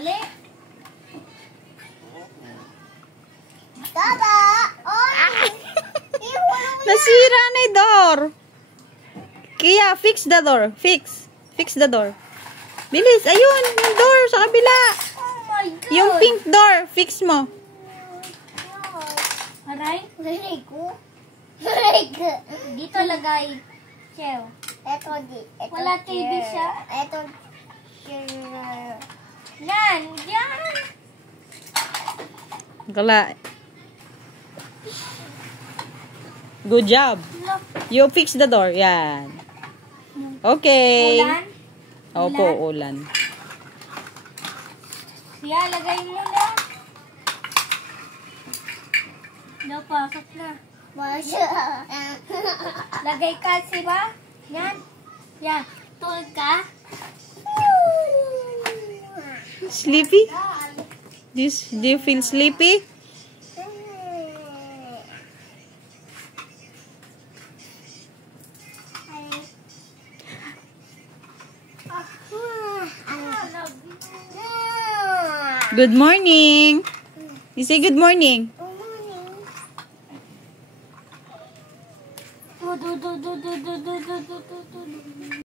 Mali. Dada! Oh! Nasira na yung door. Kaya, fix the door. Fix. Fix the door. Bilis, ayun. Yung door sa kabila. Oh my God. Yung pink door. Fix mo. Aray? Rinig ko. Rinig ko. Dito lagay. Chew. Eto di. Eto Wala TV chair. siya. Eto chair. Yan. Yan. Kala. Good job. Look. You fix the door. Yan. Okay. Ulan. Opo, ulan. Siya, lagay mo na. Napasok na. Masya. Lagay kasi ba? Yan. Yan. Tulog ka. Sleepy? Do you feel sleepy? Good morning. You say good morning. Do, do, do, do, do, do, do, do, do, do.